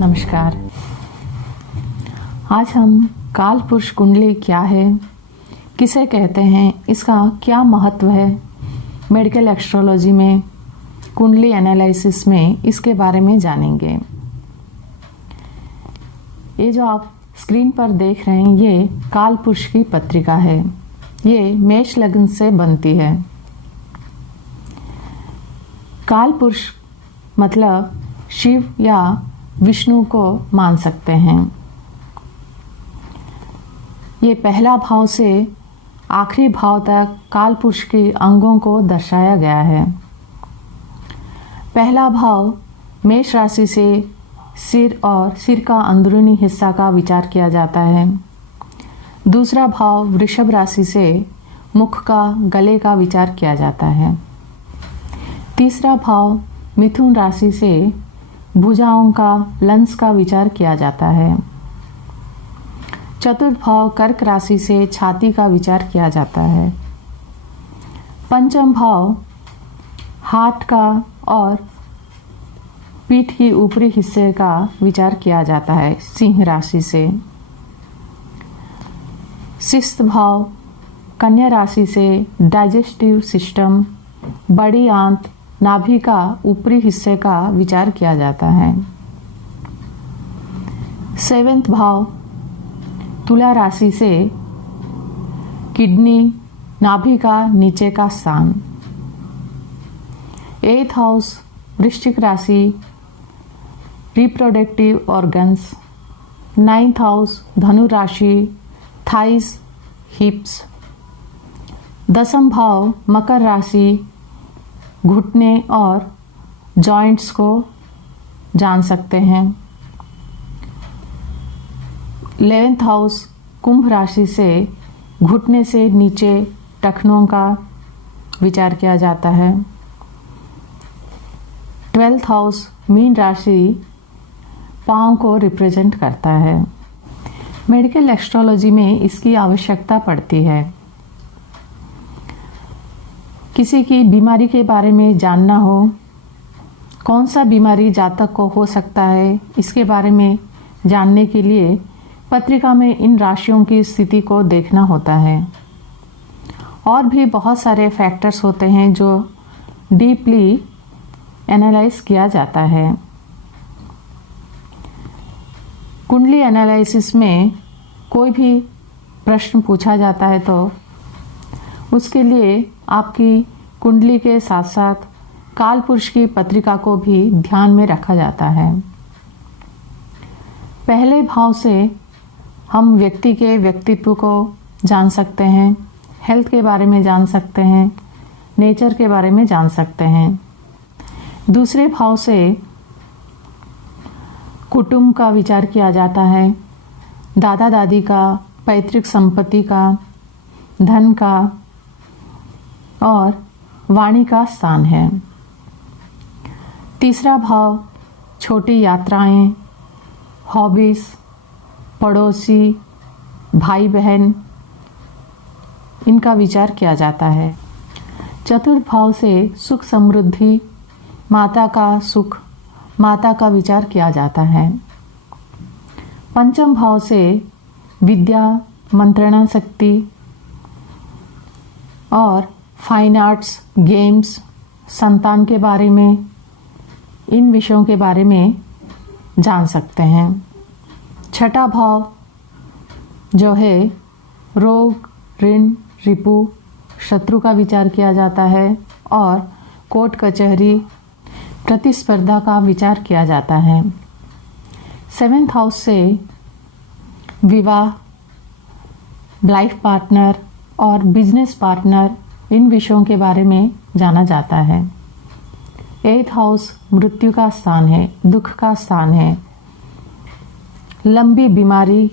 नमस्कार। आज हम काल पुरुष कुंडली क्या है, किसे कहते हैं, इसका क्या महत्व है, मेडिकल एस्ट्रोलॉजी में, कुंडली एनालिसिस में इसके बारे में जानेंगे। ये जो आप स्क्रीन पर देख रहे हैं ये काल पुरुष की पत्रिका है। ये मेष लग्न से बनती है। काल पुरुष मतलब शिव या विष्णु को मान सकते हैं। ये पहला भाव से आखिरी भाव तक काल पुरुष के अंगों को दर्शाया गया है। पहला भाव मेष राशि से सिर और सिर का अंदरूनी हिस्सा का विचार किया जाता है। दूसरा भाव वृषभ राशि से मुख का, गले का विचार किया जाता है। तीसरा भाव मिथुन राशि से भुजाओं का, लंस का विचार किया जाता है। चतुर्थ भाव कर्क राशि से छाती का विचार किया जाता है। पंचम भाव हाथ का और पीठ की ऊपरी हिस्से का विचार किया जाता है, सिंह राशि से। सिक्स्थ भाव कन्या राशि से डाइजेस्टिव सिस्टम, बड़ी आंत, नाभि का ऊपरी हिस्से का विचार किया जाता है। सेवेंथ भाव तुला राशि से किडनी, नाभि का नीचे का स्थान। एथ हाउस वृश्चिक राशि, रिप्रोडक्टिव ऑर्गन्स। नाइन्थ हाउस धनु राशि, थाइस, हिप्स। दसम भाव मकर राशि, घुटने और जॉइंट्स को जान सकते हैं। 11th हाउस कुंभ राशि से घुटने से नीचे टखनों का विचार किया जाता है। 12th हाउस मीन राशि पांव को रिप्रेजेंट करता है। मेडिकल एस्ट्रोलॉजी में इसकी आवश्यकता पड़ती है। किसी की बीमारी के बारे में जानना हो, कौन सा बीमारी जातक को हो सकता है, इसके बारे में जानने के लिए पत्रिका में इन राशियों की स्थिति को देखना होता है। और भी बहुत सारे फैक्टर्स होते हैं जो डीपली एनालाइज किया जाता है। कुंडली एनालिसिस में कोई भी प्रश्न पूछा जाता है तो उसके लिए आपकी कुंडली के साथ साथ काल पुरुष की पत्रिका को भी ध्यान में रखा जाता है। पहले भाव से हम व्यक्ति के व्यक्तित्व को जान सकते हैं, हेल्थ के बारे में जान सकते हैं, नेचर के बारे में जान सकते हैं। दूसरे भाव से कुटुंब का विचार किया जाता है, दादा दादी का, पैतृक संपत्ति का, धन का और वाणी का स्थान है। तीसरा भाव छोटी यात्राएं, हॉबीज, पड़ोसी, भाई बहन, इनका विचार किया जाता है। चतुर्थ भाव से सुख समृद्धि, माता का सुख, माता का विचार किया जाता है। पंचम भाव से विद्या, मंत्रणा शक्ति और फाइन आर्ट्स, गेम्स, संतान के बारे में, इन विषयों के बारे में जान सकते हैं। छठा भाव जो है रोग, ऋण, रिपु, शत्रु का विचार किया जाता है और कोर्ट कचहरी, प्रतिस्पर्धा का विचार किया जाता है। 7th हाउस से विवाह, लाइफ पार्टनर और बिजनेस पार्टनर, इन विषयों के बारे में जाना जाता है। 8th हाउस मृत्यु का स्थान है, दुख का स्थान है। लंबी बीमारी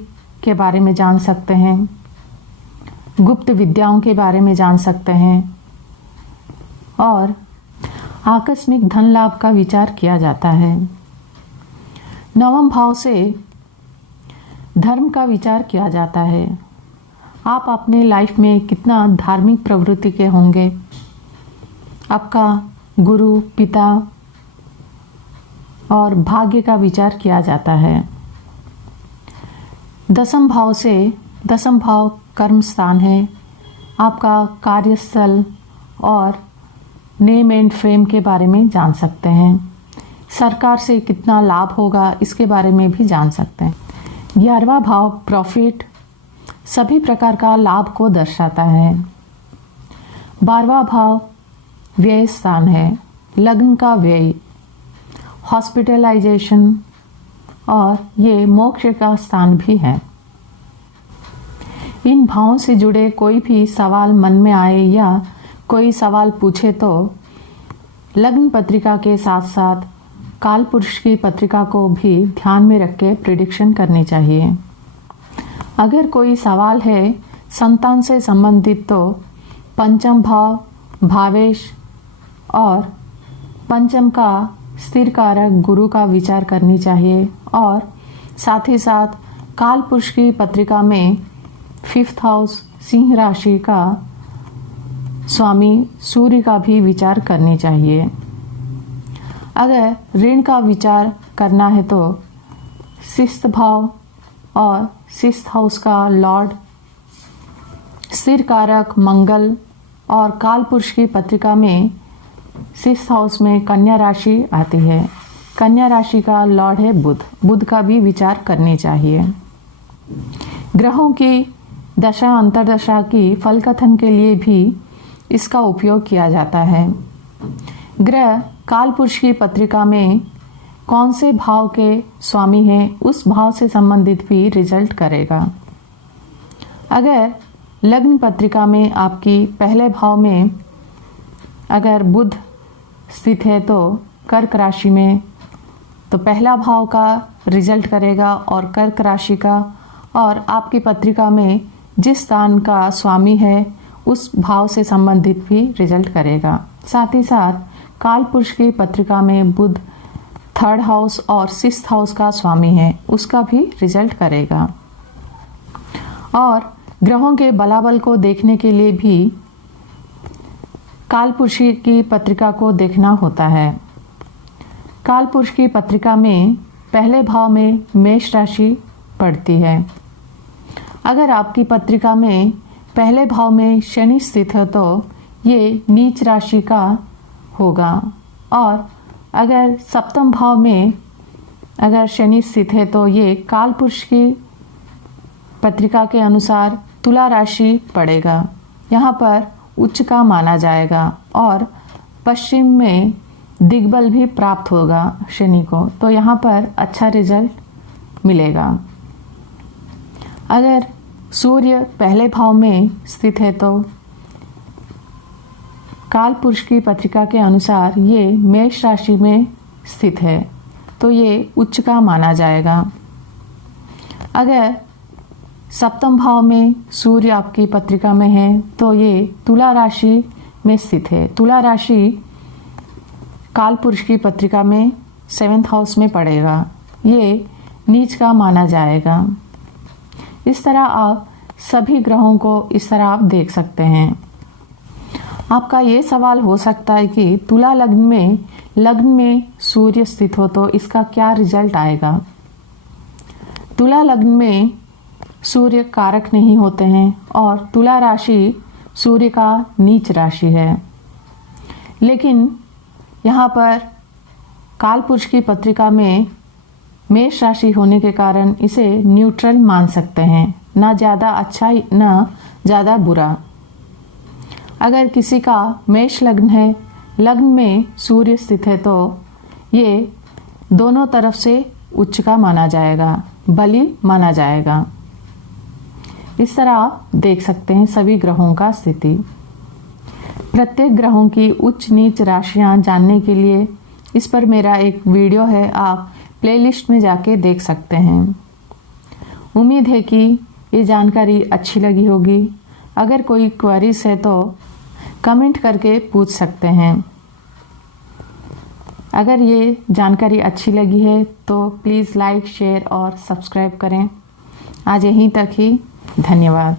के बारे में जान सकते हैं, गुप्त विद्याओं के बारे में जान सकते हैं और आकस्मिक धन लाभ का विचार किया जाता है। 9वें भाव से धर्म का विचार किया जाता है। आप अपने लाइफ में कितना धार्मिक प्रवृत्ति के होंगे। आपका गुरु, पिता और भाग्य का विचार किया जाता है। दसम भाव कर्म स्थान है। आपका कार्यस्थल और नेम एंड फेम के बारे में जान सकते हैं। सरकार से कितना लाभ होगा इसके बारे में भी जान सकते हैं। 11वां भाव प्रॉफिट, सभी प्रकार का लाभ को दर्शाता है। 12वां भाव व्यय स्थान है, लग्न का व्यय, हॉस्पिटलाइजेशन, और ये मोक्ष का स्थान भी है। इन भावों से जुड़े कोई भी सवाल मन में आए या कोई सवाल पूछे तो लग्न पत्रिका के साथ साथ काल पुरुष की पत्रिका को भी ध्यान में रख के प्रिडिक्शन करनी चाहिए। अगर कोई सवाल है संतान से संबंधित तो पंचम भाव भावेश और पंचम का स्थिर कारक गुरु का विचार करनी चाहिए, और साथ ही साथ काल पुरुष की पत्रिका में 5th हाउस सिंह राशि का स्वामी सूर्य का भी विचार करनी चाहिए। अगर ऋण का विचार करना है तो 6th भाव और 6th हाउस का लॉर्ड स्थिर कारक मंगल, और काल पुरुष की पत्रिका में 6th हाउस में कन्या राशि आती है। कन्या राशि का लॉर्ड है बुध का भी विचार करनी चाहिए। ग्रहों की दशा अंतर्दशा की फल कथन के लिए भी इसका उपयोग किया जाता है। ग्रह काल पुरुष की पत्रिका में कौन से भाव के स्वामी हैं उस भाव से संबंधित भी रिजल्ट करेगा। अगर लग्न पत्रिका में आपकी पहले भाव में अगर बुध स्थित है तो कर्क राशि में, तो पहला भाव का रिजल्ट करेगा और कर्क राशि का, और आपकी पत्रिका में जिस स्थान का स्वामी है उस भाव से संबंधित भी रिजल्ट करेगा। साथ ही साथ काल पुरुष की पत्रिका में बुध 3rd हाउस और 6th हाउस का स्वामी है, उसका भी रिजल्ट करेगा। और ग्रहों के बलाबल को देखने के लिए भी काल पुरुष की पत्रिका को देखना होता है। काल पुरुष की पत्रिका में पहले भाव में मेष राशि पड़ती है। अगर आपकी पत्रिका में पहले भाव में शनि स्थित है तो ये नीच राशि का होगा, और अगर सप्तम भाव में अगर शनि स्थित है तो ये काल पुरुष की पत्रिका के अनुसार तुला राशि पड़ेगा। यहाँ पर उच्च का माना जाएगा और पश्चिम में दिग्बल भी प्राप्त होगा शनि को, तो यहाँ पर अच्छा रिजल्ट मिलेगा। अगर सूर्य पहले भाव में स्थित है तो काल पुरुष की पत्रिका के अनुसार ये मेष राशि में स्थित है, तो ये उच्च का माना जाएगा। अगर सप्तम भाव में सूर्य आपकी पत्रिका में है तो ये तुला राशि में स्थित है। तुला राशि काल पुरुष की पत्रिका में 7th हाउस में पड़ेगा, ये नीच का माना जाएगा। इस तरह आप सभी ग्रहों को इस तरह आप देख सकते हैं। आपका ये सवाल हो सकता है कि तुला लग्न में सूर्य स्थित हो तो इसका क्या रिजल्ट आएगा। तुला लग्न में सूर्य कारक नहीं होते हैं और तुला राशि सूर्य का नीच राशि है, लेकिन यहाँ पर काल पुरुष की पत्रिका में मेष राशि होने के कारण इसे न्यूट्रल मान सकते हैं, ना ज़्यादा अच्छा ना ज़्यादा बुरा। अगर किसी का मेष लग्न है, लग्न में सूर्य स्थित है, तो ये दोनों तरफ से उच्च का माना जाएगा, बलि माना जाएगा। इस तरह आप देख सकते हैं सभी ग्रहों का स्थिति। प्रत्येक ग्रहों की उच्च नीच राशियां जानने के लिए इस पर मेरा एक वीडियो है, आप प्लेलिस्ट में जाके देख सकते हैं। उम्मीद है कि ये जानकारी अच्छी लगी होगी। अगर कोई क्वेरीज है तो कमेंट करके पूछ सकते हैं। अगर ये जानकारी अच्छी लगी है तो प्लीज़ लाइक, शेयर और सब्सक्राइब करें। आज यहीं तक ही, धन्यवाद।